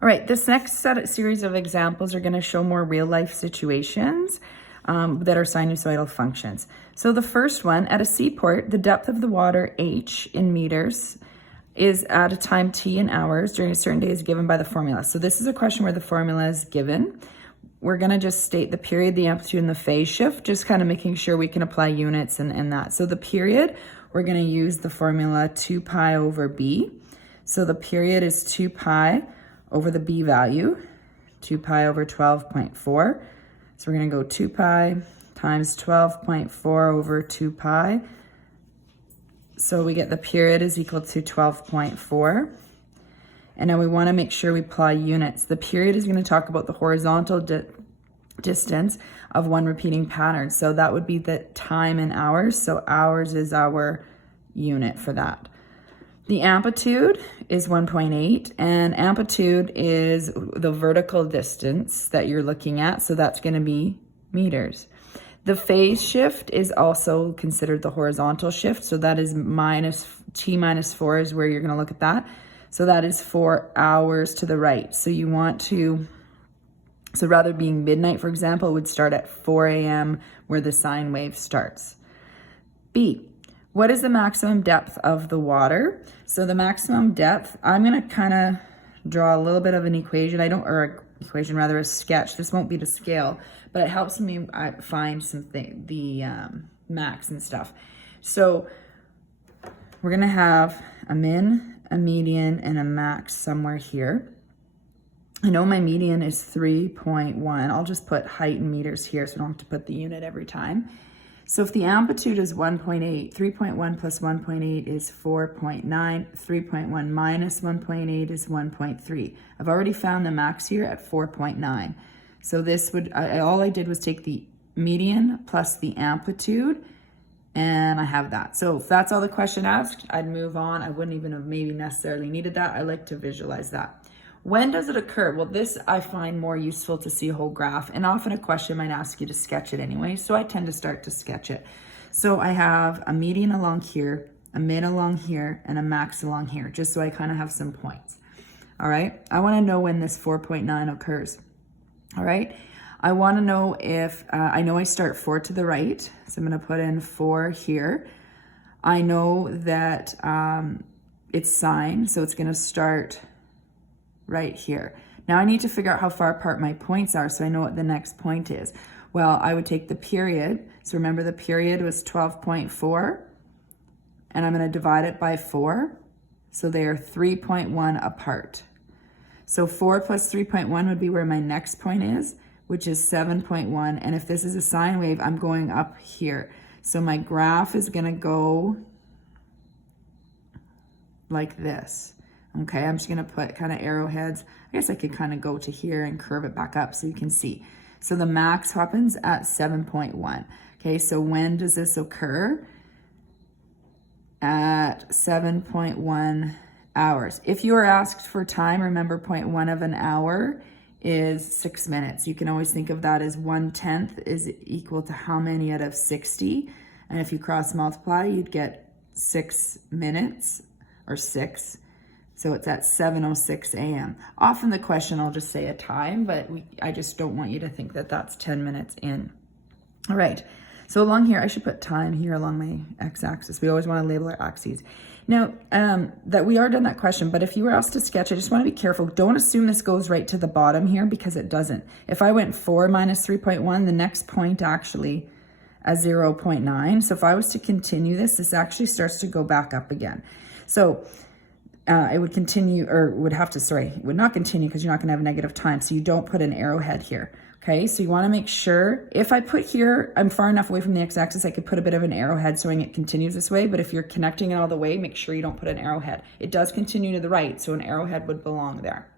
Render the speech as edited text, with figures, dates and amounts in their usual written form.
All right, this next series of examples are going to show more real life situations that are sinusoidal functions. So the first one, at a seaport, the depth of the water, h in meters, is at a time t in hours during a certain day is given by the formula. So this is a question where the formula is given. We're going to just state the period, the amplitude, and the phase shift, just kind of making sure we can apply units and that. So the period, we're going to use the formula 2 pi over b. So the period is 2 pi over the b value, 2 pi over 12.4. So we're going to go 2 pi times 12.4 over 2 pi. So we get the period is equal to 12.4. And now we want to make sure we apply units. The period is going to talk about the horizontal distance of one repeating pattern. So that would be the time in hours. So hours is our unit for that. The amplitude is 1.8, and amplitude is the vertical distance that you're looking at, so that's going to be meters. The phase shift is also considered the horizontal shift, so that is t minus 4 is where you're going to look at that. So that is 4 hours to the right. So you want to, so rather being midnight, for example, it would start at 4 a.m. where the sine wave starts. B. What is the maximum depth of the water? So the maximum depth, I'm going to kind of draw a little bit of an equation. A sketch. This won't be to scale, but it helps me find the max and stuff. So we're going to have a min, a median, and a max somewhere here. I know my median is 3.1. I'll just put height in meters here so I don't have to put the unit every time. So if the amplitude is 1.8, 3.1 plus 1.8 is 4.9, 3.1 minus 1.8 is 1.3. I've already found the max here at 4.9. So this would, all I did was take the median plus the amplitude, and I have that. So if that's all the question asked, I'd move on. I wouldn't even have maybe necessarily needed that. I like to visualize that. When does it occur? Well, this I find more useful to see a whole graph, and often a question might ask you to sketch it anyway, so I tend to start to sketch it. So I have a median along here, a min along here, and a max along here, just so I kind of have some points. All right, I want to know when this 4.9 occurs. All right, I want to know if, I know I start 4 to the right, so I'm going to put in 4 here. I know that it's sine, so it's going to start right here. Now I need to figure out how far apart my points are so I know what the next point is. Well, I would take the period. So remember the period was 12.4, and I'm going to divide it by 4. So they are 3.1 apart. So 4 plus 3.1 would be where my next point is, which is 7.1. And if this is a sine wave, I'm going up here. So my graph is going to go like this. Okay, I'm just going to put kind of arrowheads. I guess I could kind of go to here and curve it back up so you can see. So the max happens at 7.1. Okay, so when does this occur? At 7.1 hours. If you are asked for time, remember 0.1 of an hour is 6 minutes. You can always think of that as 1/10 is equal to how many out of 60. And if you cross multiply, you'd get 6 minutes or 6. So it's at 7:06 a.m. Often the question, I'll just say a time, but I just don't want you to think that that's 10 minutes in. All right, so along here, I should put time here along my x-axis. We always want to label our axes. Now, that we are done that question, but if you were asked to sketch, I just want to be careful. Don't assume this goes right to the bottom here because it doesn't. If I went 4 minus 3.1, the next point actually is 0.9. So if I was to continue this actually starts to go back up again. So it would continue, or would not continue because you're not going to have negative time. So you don't put an arrowhead here. Okay, so you want to make sure, if I put here, I'm far enough away from the x-axis, I could put a bit of an arrowhead showing it continues this way. But if you're connecting it all the way, make sure you don't put an arrowhead. It does continue to the right, so an arrowhead would belong there.